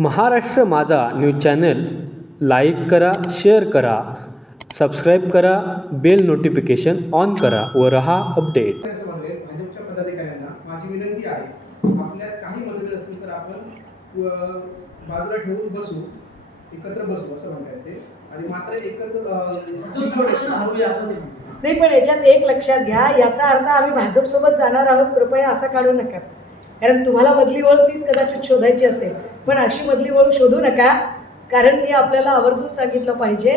Maharashtra Majha news channel like करा share करा subscribe करा बेल नोटिफिकेशन ऑन करा व रहा अपडेट. भाजपच्या पदाधिकाऱ्यांना माझी विनंती आहे आपल्या काही मदत असतील तर आपण बाजूला ठेवून बसू एकत्र बसू असं म्हणतात ते आणि मात्र एकत्र नाही पण याच्यात एक लक्षात घ्या याचा अर्थ आम्ही भाजपसोबत जाणार आहोत कृपया असं काढू नका. कारण तुम्हाला मधली ओळख तीच कदाचित शोधायची असेल. पण अशी मधली वळू शोधू नका. कारण मी आपल्याला आवर्जून सांगितलं पाहिजे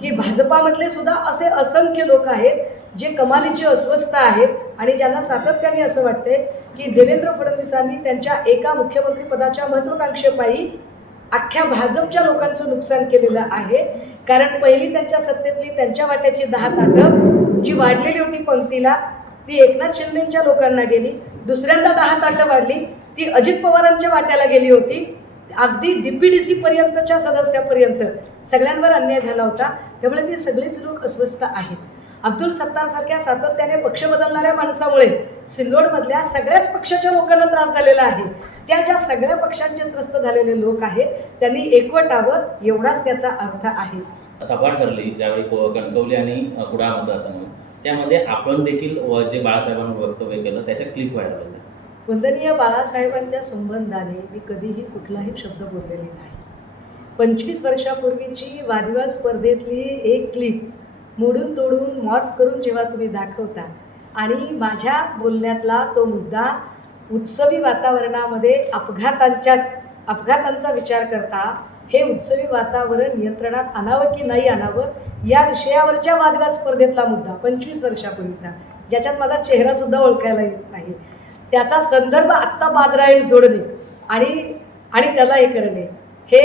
की भाजपामधले सुद्धा असे असंख्य लोक आहेत जे कमालीचे अस्वस्थ आहेत आणि ज्यांना सातत्याने असं वाटते की देवेंद्र फडणवीसांनी त्यांच्या एका मुख्यमंत्रीपदाच्या महत्त्वाकांक्षेपायी महत्वाकांक्षेपायी अख्ख्या भाजपच्या लोकांचं नुकसान केलेलं आहे. कारण पहिली त्यांच्या सत्तेतली त्यांच्या वाट्याची दहा ताटं जी वाढलेली होती पंक्तीला ती एकनाथ शिंदेच्या लोकांना गेली. दुसऱ्यांदा दहा ताटं वाढली ती अजित पवारांच्या वाट्याला गेली होती. अगदी डी पी डी सी पर्यंतच्या सदस्यापर्यंत सगळ्यांवर अन्याय झाला होता त्यामुळे ते सगळेच लोक अस्वस्थ आहेत. अब्दुल सत्तारसारख्या सातत्याने पक्ष बदलणाऱ्या माणसामुळे सिल्लोडमधल्या सगळ्याच पक्षाच्या लोकांना त्रास झालेला आहे. त्या ज्या सगळ्या पक्षांचे त्रस्त झालेले लोक आहेत त्यांनी एकवटावं एवढाच त्याचा अर्थ आहे. सभा ठरली ज्यावेळी कणकवली आणि कुडाळ मतदारसंघ त्यामध्ये आपण देखील व जे बाळासाहेबांवर वक्तव्य केलं त्याच्या क्लिप व्हायरल होत्या वंदनीय बाळासाहेबांच्या संबंधाने मी कधीही कुठलाही शब्द बोललेले नाही. पंचवीस वर्षापूर्वीची वादविवाद स्पर्धेतली एक क्लिप मोडून तोडून मॉर्फ करून जेव्हा तुम्ही दाखवता आणि माझ्या बोलण्यातला तो मुद्दा उत्सवी वातावरणामध्ये अपघातांच्या अपघातांचा विचार करता हे उत्सवी वातावरण नियंत्रणात आणावं की नाही आणावं या विषयावरच्या वादविवाद स्पर्धेतला मुद्दा पंचवीस वर्षापूर्वीचा ज्याच्यात माझा चेहरासुद्धा ओळखायला येत नाही. त्याचा संदर्भ आत्ता बादरायण जोडणे आणि आणि त्याला हे करणे. हे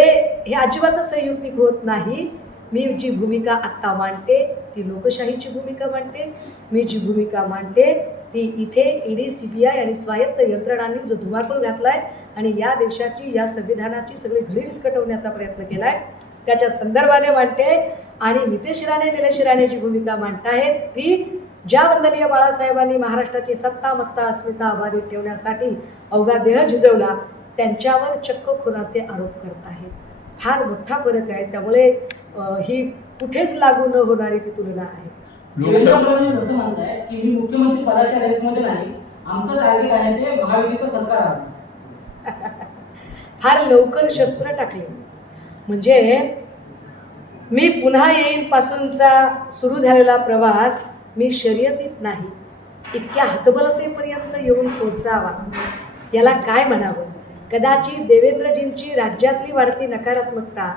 हे अजिबातच संयुक्तिक होत नाही. मी जी भूमिका आत्ता मांडते ती लोकशाहीची भूमिका मांडते. मी जी भूमिका मांडते ती इथे ईडी सी बी आय आणि स्वायत्त यंत्रणांनी जो धुमाकूळ घातला आहे आणि या देशाची या संविधानाची सगळी घडी विस्कटवण्याचा प्रयत्न केला आहे त्याच्या संदर्भाने मांडते. आणि नितेश राणे निलेश राणे जी भूमिका मांडतायत ती ज्या वंदनीय बाळासाहेबांनी महाराष्ट्राची सत्ता मत्ता अस्मिता अबाधित ठेवण्यासाठी अवघा देह झिजवला त्यांच्यावर चक्क खुनाचे आरोप करत आहेत. फार मोठा फरक आहे. त्यामुळे ही कुठेच लागू न होणारी ती तुलना आहे. देवेंद्र फडणवीस असं म्हणताय की मी मुख्यमंत्री पदाच्या रेसमध्ये नाही आमचं टार्गेट आहे ते महायुतीचं सरकार आहे. फार लवकर शस्त्र टाकले. म्हणजे मी पुन्हा येईन पासूनचा सुरू झालेला प्रवास मी शर्यतीत नाही. इतक्या हतबलतेपर्यंत येऊन पोचावा याला काय म्हणावं? कदाचित देवेंद्रजींची राज्यातली वाढती नकारात्मकता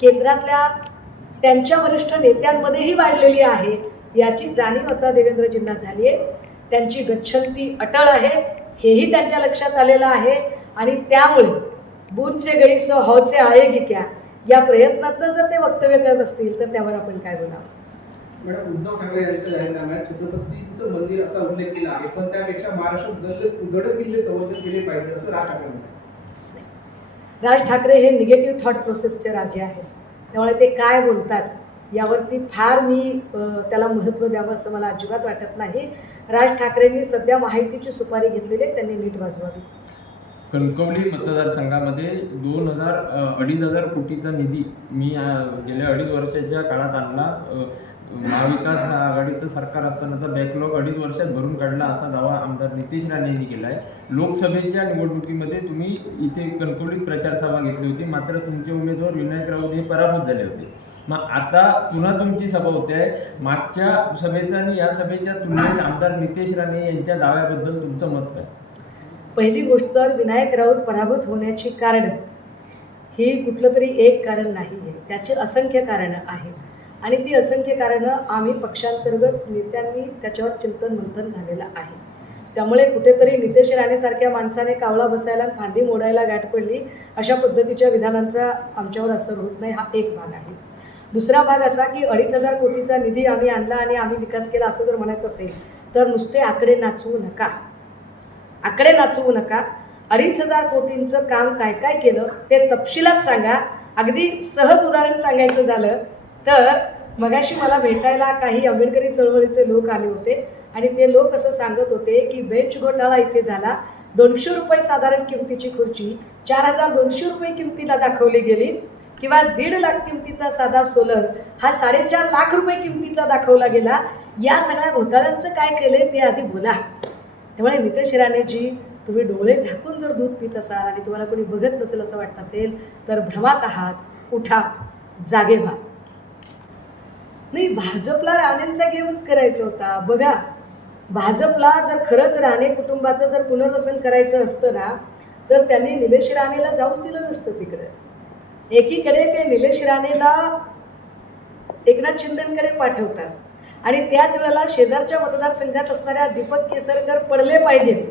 केंद्रातल्या त्यांच्या वरिष्ठ नेत्यांमध्येही वाढलेली आहे याची जाणीव आता देवेंद्रजींना झाली आहे. त्यांची गच्छंती अटळ आहे हेही त्यांच्या लक्षात आलेलं आहे आणि त्यामुळे बूथचे गैस हौचे आहे की क्या या प्रयत्नातनं जर ते वक्तव्य करत असतील तर त्यावर आपण काय बोलावं? मॅडम उद्धव ठाकरे यांच्या जाहीरनाम्यात छत्रपतींचं मंदिर असा उल्लेख केला आहे पण त्यापेक्षा महाराष्ट्रात गड किल्ले संवर्धन केले पाहिजे असं राज ठाकरे म्हणतात. राज ठाकरे हे निगेटिव्ह थॉट प्रोसेसचे राजे आहेत. त्यामुळे ते काय बोलतात यावरती फार मी त्याला महत्त्व द्यावं असं मला अजिबात वाटत नाही. राज ठाकरेंनी सध्या माहितीची सुपारी घेतलेली आहे त्यांनी नीट वाजवावी. कणकवली मतदारसंघामध्ये दोन हजार अडीच हजार कोटीचा निधी मी गेल्या अडीच वर्षाच्या काळात आणला. महाविकास आघाडीचं सरकार असतानाचा बॅकलॉग अडीच वर्षात भरून काढला असा दावा आमदार नितेश राणे यांनी केला आहे लोकसभेच्या निवडणुकीमध्ये तुम्ही इथे कणकवलीत प्रचारसभा घेतली होती मात्र तुमचे उमेदवार विनायक राऊत हे पराभूत झाले होते. मग आता पुन्हा तुमची सभा होते. आहे मागच्या सभेचा आणि या सभेच्या तुलनेत आमदार नितेश राणे यांच्या दाव्याबद्दल तुमचं मत काय? पहिली गोष्ट तर विनायक राऊत पराभूत होण्याची कारण ही कुठलं तरी एक कारण नाही आहे त्याची असंख्य कारणं आहेत. आणि ती असंख्य कारणं आम्ही पक्षांतर्गत नेत्यांनी त्याच्यावर चिंतन मंथन झालेलं आहे. त्यामुळे कुठेतरी नितेश राणेसारख्या माणसाने कावळा बसायला आणि फांदी मोडायला गाठ पडली अशा पद्धतीच्या विधानांचा आमच्यावर असर होत नाही हा एक भाग आहे. दुसरा भाग असा की अडीच हजार कोटीचा निधी आम्ही आणला आणि आम्ही विकास केला असं जर म्हणायचं असेल तर नुसते आकडे नाचवू नका. आकडे नाचवू नका. अडीच हजार कोटींचं काम काय काय केलं ते तपशिलात सांगा. अगदी सहज उदाहरण सांगायचं झालं तर मगाशी मला भेटायला काही आंबेडकरी चळवळीचे लोक आले होते आणि ते लोक असं सांगत होते की बेंच घोटाळा इथे झाला. दोनशे रुपये साधारण किमतीची खुर्ची चार हजार दोनशे रुपये किमतीला दाखवली गेली किंवा दीड लाख किमतीचा साधा सोलर हा साडेचार लाख रुपये किमतीचा दाखवला गेला. या सगळ्या घोटाळ्यांचं काय केले ते आधी बोला. त्यामुळे नितेश राणेजी तुम्ही डोळे झाकून जर दूध पित असाल आणि तुम्हाला कोणी बघत नसेल असं वाटत असेल तर भ्रमात आहात. उठा जागे व्हा. नाही भाजपला राणेंचा गेमच करायचा होता. बघा भाजपला जर खरंच राणे कुटुंबाचं जर पुनर्वसन करायचं असतं ना तर त्यांनी निलेश राणेला जाऊच दिलं नसतं तिकडे. एकीकडे ते निलेश राणेला एकनाथ शिंदेकडे पाठवतात. आणि त्याच वेळेला शेजारच्या मतदारसंघात असणाऱ्या दीपक केसरकर पडले पाहिजेत.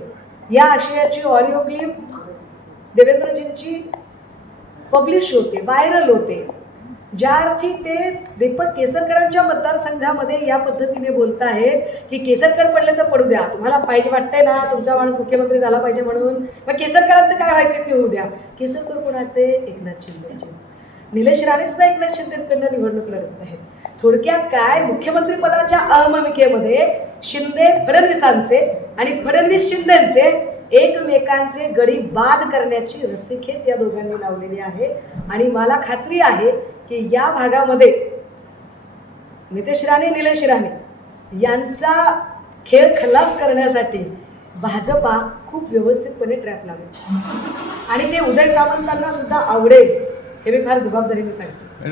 या आशयाची ऑडिओ क्लिप देवेंद्रजींची पब्लिश होते व्हायरल होते. ज्या अर्थी ते दीपक केसरकरांच्या मतदारसंघामध्ये या पद्धतीने बोलत आहेत की केसरकर पडले तर पडू द्या. तुम्हाला पाहिजे वाटतंय ना तुमचा माणूस मुख्यमंत्री झाला पाहिजे म्हणून. मग केसरकरांचं काय व्हायचं ते होऊ द्या. केसरकर कोणाचे? एकनाथ शिंदेचे. निलेश राणे सुद्धा एकनाथ शिंदेकडनं निवडणूक लढत आहेत. थोडक्यात काय? मुख्यमंत्री पदाच्या अहममिकेमध्ये शिंदे फडणवीसांचे आणि फडणवीस शिंदेचे एकमेकांचे गडी बाद करण्याची रस्सीखेच या दोघांनी लावलेली आहे. आणि मला खात्री आहे की या भागामध्ये नितेश राणे निलेश राणे यांचा खेळ खल्लास करण्यासाठी भाजपा खूप व्यवस्थितपणे ट्रॅप लावेल. आणि ते उदय सावंतांना सुद्धा आवडेल हे मी फार जबाबदारीने सांगते.